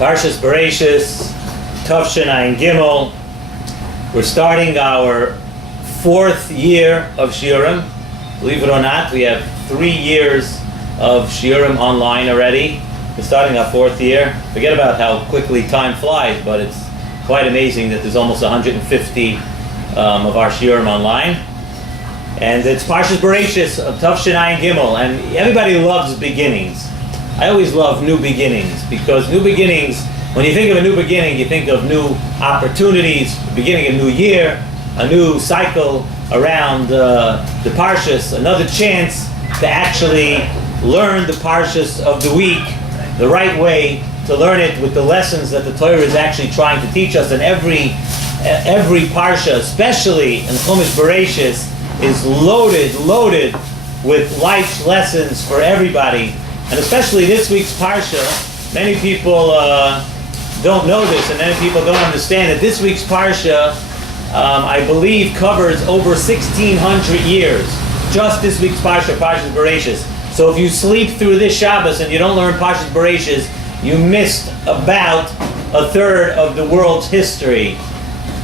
Parshas Breishis, Tavshin Ayin Gimel. We're starting our 4th year of Shiurim. Believe it or not, we have 3 years of Shiurim online already. We're starting our 4th year. Forget about how quickly time flies, but it's quite amazing that there's almost 150 of our Shiurim online. And it's Parshas Breishis of Tavshin Ayin Gimel, and everybody loves beginnings. I always love new beginnings, because new beginnings, when you think of a new beginning, you think of new opportunities, beginning a new year, a new cycle around the Parshas, another chance to actually learn the Parshas of the week the right way, to learn it with the lessons that the Torah is actually trying to teach us. And every Parsha, especially in Chumash Breishis, is loaded with life's lessons for everybody. And especially this week's Parsha, many people don't know this, and many people don't understand that this week's Parsha, I believe, covers over 1,600 years. Just this week's Parsha, Parshas Breishis. So if you sleep through this Shabbos and you don't learn Parshas Breishis, you missed about a third of the world's history.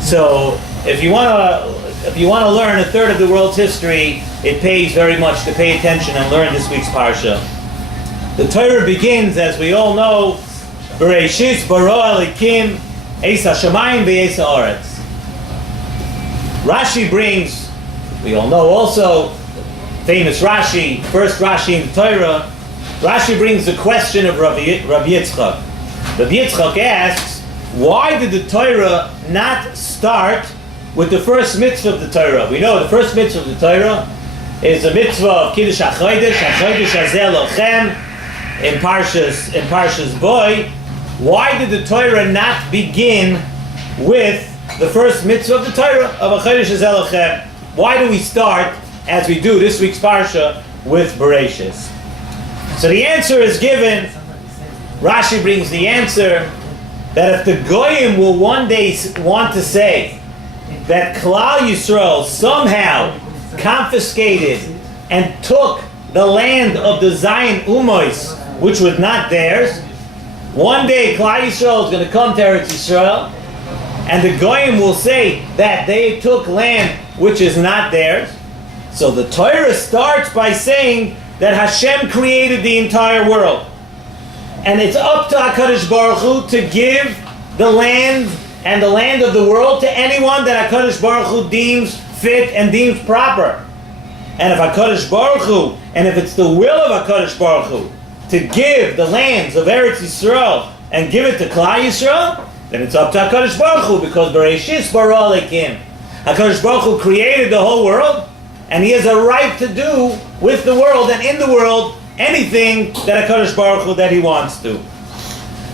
So if you want to learn a third of the world's history, it pays very much to pay attention and learn this week's Parsha. The Torah begins, as we all know, Bereshis bara Elikim eis hashamayim ve'eis haaretz. Rashi brings, we all know also, famous Rashi, first Rashi in the Torah. Rashi brings the question of Rabbi Yitzchak. Rabbi Yitzchak asks, why did the Torah not start with the first mitzvah of the Torah? We know the first mitzvah of the Torah is the mitzvah of Kiddush HaChodesh, HaChodesh Hazeh Lochem, in Parshas Boy. Why did the Torah not begin with the first mitzvah of the Torah of HaChodesh Hazeh Lochem? Why do we start, as we do this week's Parsha, with Bereshis? So the answer is given. Rashi brings the answer that if the Goyim will one day want to say that Klal Yisrael somehow confiscated and took the land of the Zion Umois, which was not theirs, one day Klal Yisrael is going to come to Eretz Yisrael, and the Goyim will say that they took land which is not theirs. So the Torah starts by saying that Hashem created the entire world, and it's up to HaKadosh Baruch Hu to give the land and the land of the world to anyone that HaKadosh Baruch Hu deems fit and deems proper. And if HaKadosh Baruch Hu, and if it's the will of HaKadosh Baruch Hu to give the lands of Eretz Yisrael and give it to Klal Yisrael, then it's up to HaKadosh Baruch Hu, because Bereshis bara Elikim, HaKadosh Baruch Hu created the whole world, and He has a right to do with the world and in the world anything that HaKadosh Baruch Hu that He wants to.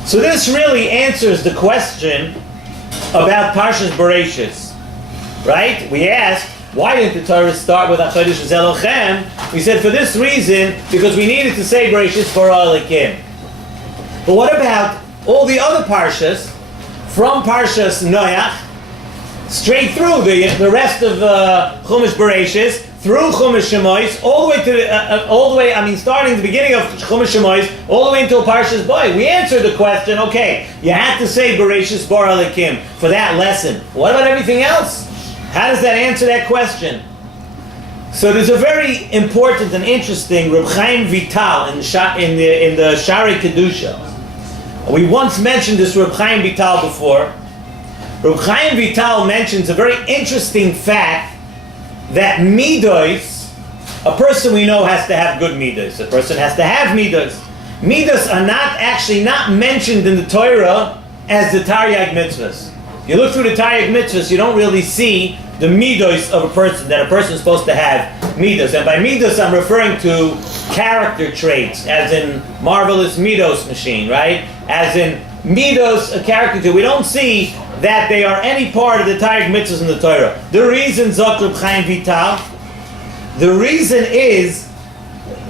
So this really answers the question about Parshas Breishis, right? We asked, why didn't the Torah start with HaChodesh Hazeh Lochem? We said for this reason, because we needed to say Bereshis bara Elikim. But what about all the other Parshas, from Parshas Noach, straight through the rest of Chumash Breishis, through Chumash Shemois, all the way starting the beginning of Chumash Shemois, all the way until Parshas Boy. We answered the question, okay, you had to say Bereshis bara Elikim for that lesson. What about everything else? How does that answer that question? So there's a very important and interesting Reb Chaim Vital in the Shari Kedusha. We once mentioned this Reb Chaim Vital before. Reb Chaim Vital mentions a very interesting fact that midos, a person we know has to have good midos. A person has to have midos. Midos are not mentioned in the Torah as the Taryag mitzvahs. You look through the Taryag mitzvahs, you don't really see the midos of a person, that a person is supposed to have midos. And by midos, I'm referring to character traits, as in marvelous midos machine, right? As in midos, a character trait. We don't see that they are any part of the Taryag mitzvahs in the Torah. The reason, Zok Reb Chaim Vital, the reason is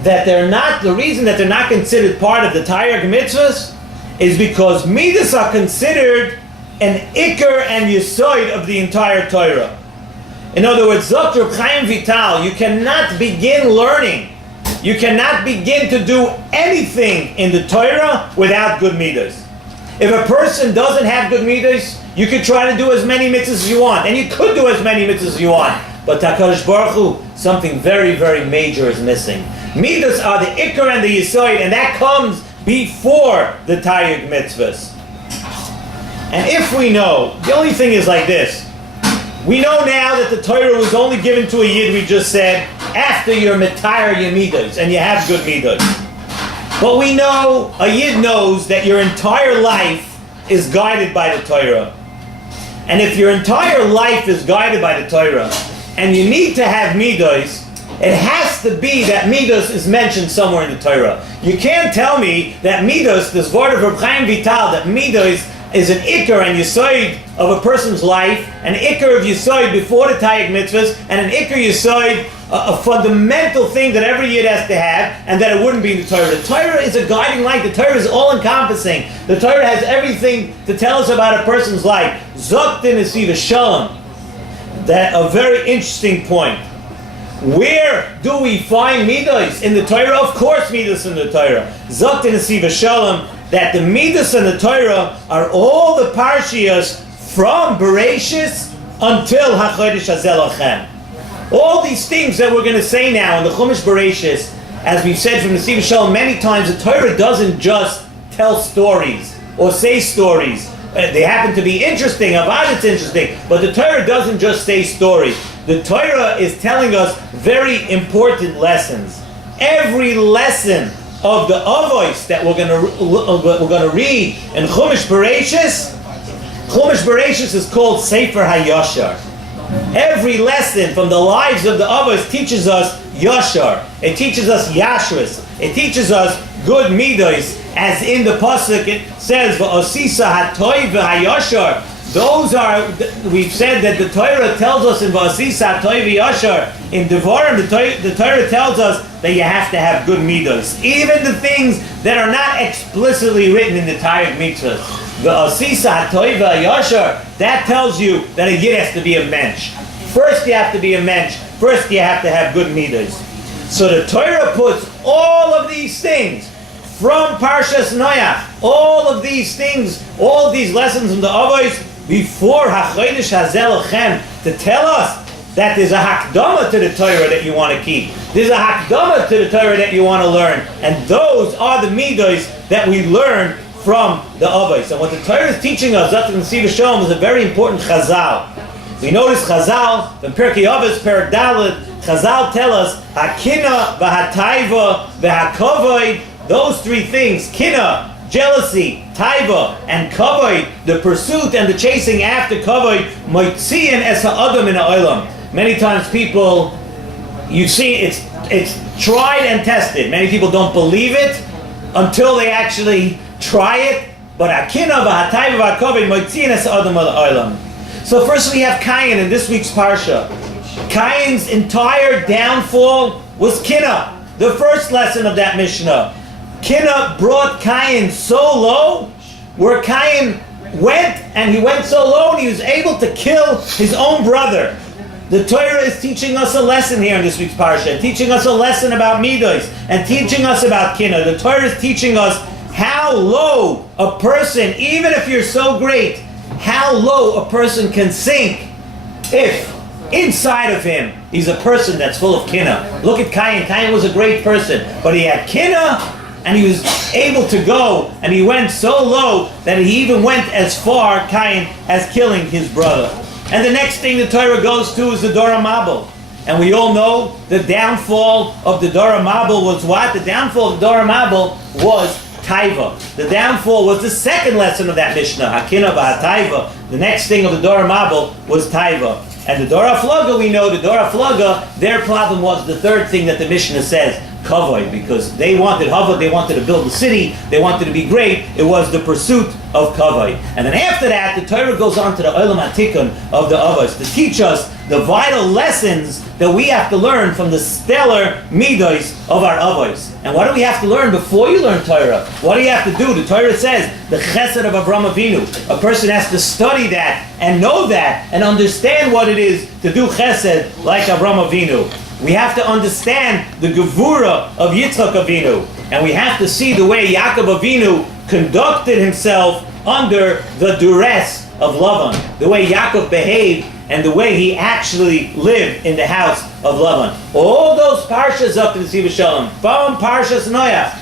that they're not considered part of the Taryag mitzvahs is because midos are considered an ikar and yesod of the entire Torah. In other words, Zok Reb Chaim Vital, you cannot begin learning You cannot begin to do anything in the Torah without good midas. If a person doesn't have good midas, you could try to do as many mitzvahs as you want, and you could do as many mitzvahs as you want. But HaKadosh Baruch Hu, something very, very major is missing. Midas are the ikar and the yisoid, and that comes before the taryag mitzvahs. And if we know, the only thing is like this. We know now that the Torah was only given to a Yid, we just said, after you're mitayr your midas, and you have good midas. But we know, a Yid knows that your entire life is guided by the Torah. And if your entire life is guided by the Torah, and you need to have midas, it has to be that midas is mentioned somewhere in the Torah. You can't tell me that midas, this word of Reb Chaim Vital, that midas is an ikar and yisoid of a person's life, an ikar of yisoid before the taryag mitzvahs, and an ikar yisoid, a fundamental thing that every Yid has to have, and that it wouldn't be in the Torah. The Torah is a guiding light. The Torah is all-encompassing. The Torah has everything to tell us about a person's life. Zoktin Nesivos Shalom. That a very interesting point. Where do we find midas in the Torah? Of course, midas in the Torah. Zoktin Nesivos Shalom. That the midas in the Torah are all the parshias from Breishis until HaChodesh Hazel Lachem. All these things that we're going to say now in the Chumash Breishis, as we've said from Nesivos Shalom many times, the Torah doesn't just tell stories or say stories. They happen to be interesting, Avad it's interesting, but the Torah doesn't just say stories. The Torah is telling us very important lessons. Every lesson of the Avos that we're going to read in Chumash Breishis is called Sefer HaYashar. Every lesson from the lives of the Avos teaches us Yashar. It teaches us Yashris. It teaches us good midos. As in the pasuk it says, "V'osisa hatoy v'hayashar." Those are, we've said that the Torah tells us in V'osisa hatoy v'yashar. In Devarim, the Torah tells us that you have to have good midos. Even the things that are not explicitly written in the taryag mitzvahs. V'osisa hatoy v'hayashar. That tells you that a Yid has to be a mensch. First you have to be a mensch. First you have to have good midos. So the Torah puts all of these things from Parshas Noach, all of these things, all of these lessons in the Avos before HaChodesh Hazel Lachem to tell us that there's a hakdama to the Torah that you want to keep. There's a hakdama to the Torah that you want to learn. And those are the midos that we learn from the Avos. And what the Torah is teaching us, Zot Nesivos Shalom, is a very important chazal. We notice chazal, from Pirkei Avos, Perek Dalet, chazal tell us, hakina, v'hataiva, v'hakovod, those three things, kina, jealousy, taiva, and kavod, the pursuit and the chasing after kavod, moitziin es ha'adam in ha'olam. Many times people, you see, it's tried and tested. Many people don't believe it until they actually try it. But akina v'hataiva v'kavod, moitziin es ha'adam in ha'olam. So first we have Cain in this week's parsha. Cain's entire downfall was kina, the first lesson of that Mishnah. Kina brought Cain so low, where Cain went, and he went so low, and he was able to kill his own brother. The Torah is teaching us a lesson here in this week's parsha, teaching us a lesson about midos, and teaching us about kina. The Torah is teaching us how low a person, even if you're so great, how low a person can sink if inside of him he's a person that's full of kina. Look at Cain. Cain was a great person, but he had kina, and he was able to go, and he went so low that he even went as far, Cain, as killing his brother. And the next thing the Torah goes to is the Dor HaMabul. And we all know the downfall of the Dor HaMabul was what? The downfall of the Dor HaMabul was Taiva. The downfall was the second lesson of that Mishnah, Hakina v'Hataiva. The next thing of the Dor HaMabul was Taiva. And the Dor HaFlaga, we know, the Dor HaFlaga, their problem was the third thing that the Mishnah says, Kavod, because they wanted Havod, they wanted to build a city, they wanted to be great. It was the pursuit of Kavod. And then after that, the Torah goes on to the Olam HaTikun of the Avos to teach us the vital lessons that we have to learn from the stellar midos of our Avos. And what do we have to learn before you learn Torah? What do you have to do? The Torah says, the Chesed of Avraham Avinu. A person has to study that and know that and understand what it is to do Chesed like Avraham Avinu. We have to understand the Gevura of Yitzchak Avinu. And we have to see the way Yaakov Avinu conducted himself under the duress of Lavan, the way Yaakov behaved and the way he actually lived in the house of Lavan. All those parshas up in Nesivos Shalom, from Parshas Noach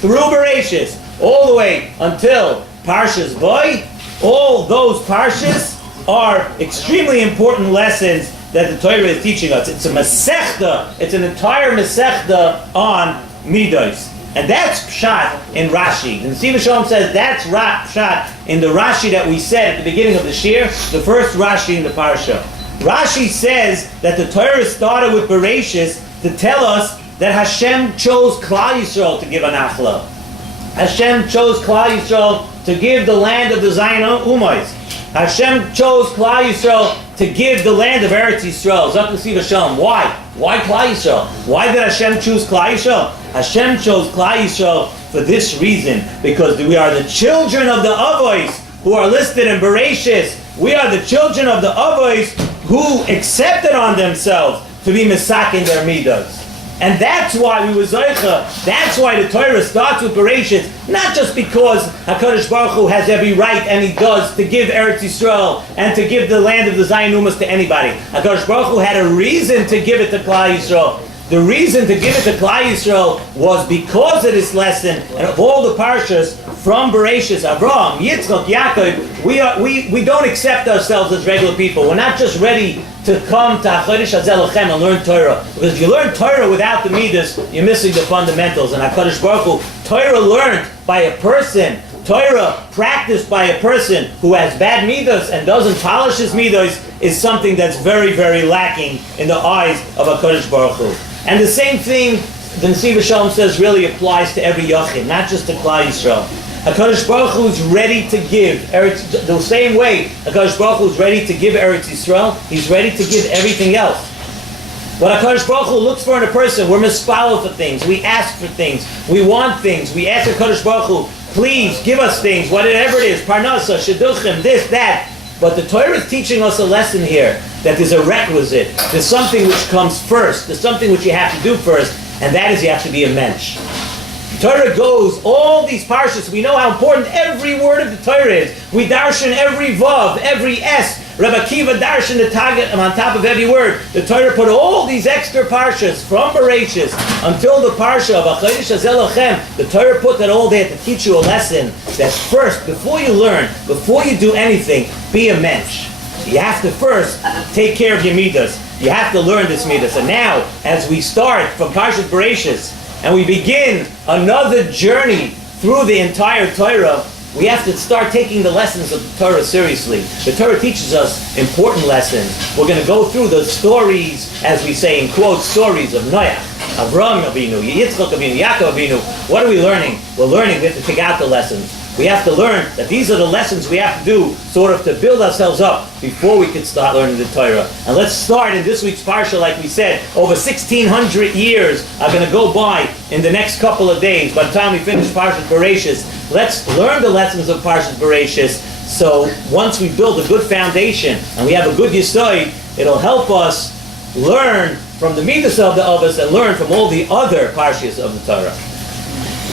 through Breishis, all the way until Parshas Boy, all those parshas are extremely important lessons that the Torah is teaching us. It's a Masechta, it's an entire Masechta on Midos. And that's Pshat in Rashi. And Nesivos Shalom says that's Pshat in the Rashi that we said at the beginning of the Shiur, the first Rashi in the Parsha. Rashi says that the Torah started with Breishis to tell us that Hashem chose Klal Yisrael to give an Achla. Hashem chose Klal Yisrael to give the land of the Zion Umayis. Hashem chose Klal Yisrael to give the land of Eretz Yisrael. Zok Nesivos Shalom. Why? Why Klal Yisrael? Why did Hashem choose Klal Yisrael? Hashem chose Klal Yisrael for this reason, because we are the children of the Avos who are listed in Breishis. We are the children of the Avos who accepted on themselves to be Mesakin their Midos. And that's why we were Zoicha. That's why the Torah starts with Breishis, not just because HaKadosh Baruch Hu has every right, and he does, to give Eretz Yisrael and to give the land of the Zion Umas to anybody. HaKadosh Baruch Hu had a reason to give it to Klal Yisrael. The reason to give it to Klal Yisrael was because of this lesson, and of all the parshas from Breishis, Avraham, Yitzchak, Yaakov, we don't accept ourselves as regular people. We're not just ready to come to HaChodesh Hazeh Lachem and learn Torah. Because if you learn Torah without the Midas, you're missing the fundamentals. And HaKadosh Baruch Hu, Torah learned by a person, Torah practiced by a person who has bad Midas and doesn't polish his Midas is something that's very, very lacking in the eyes of HaKadosh Baruch Hu. And the same thing the Nesivos Shalom says really applies to every Yachid, not just to Klal Yisrael. HaKadosh Baruch Hu is ready to give Eretz, the same way HaKadosh Baruch Hu is ready to give Eretz Yisrael, he's ready to give everything else. What HaKadosh Baruch Hu looks for in a person, we're mispalel for things, we ask for things, we want things, we ask HaKadosh Baruch Hu, please give us things, whatever it is, parnasa, shidduchim, this, that. But the Torah is teaching us a lesson here, that there's a requisite, there's something which comes first, there's something which you have to do first, and that is you have to be a mensch. The Torah goes, all these parshas, we know how important every word of the Torah is. We darshan every vav, every s. Rabbi Akiva darshan the target on top of every word. The Torah put all these extra parshas from Breishis until the parsha of HaChodesh Hazeh Lachem. The Torah put that all there to teach you a lesson that first, before you learn, before you do anything, be a mensch. You have to first take care of your midas. You have to learn this midas. And now, as we start from Parshat Breishis, and we begin another journey through the entire Torah, we have to start taking the lessons of the Torah seriously. The Torah teaches us important lessons. We're going to go through the stories, as we say in quotes, stories of Noach, Avraham Avinu, Yitzchak Avinu, Yaakov Avinu. What are we learning? We're learning we have to take out the lessons. We have to learn that these are the lessons we have to do sort of to build ourselves up before we can start learning the Torah. And let's start in this week's Parsha, like we said, over 1,600 years are going to go by in the next couple of days. By the time we finish Parshat Breishis, let's learn the lessons of Parshat Breishis. So once we build a good foundation and we have a good yesod, it'll help us learn from the midas of the Avos and learn from all the other Parshas of the Torah.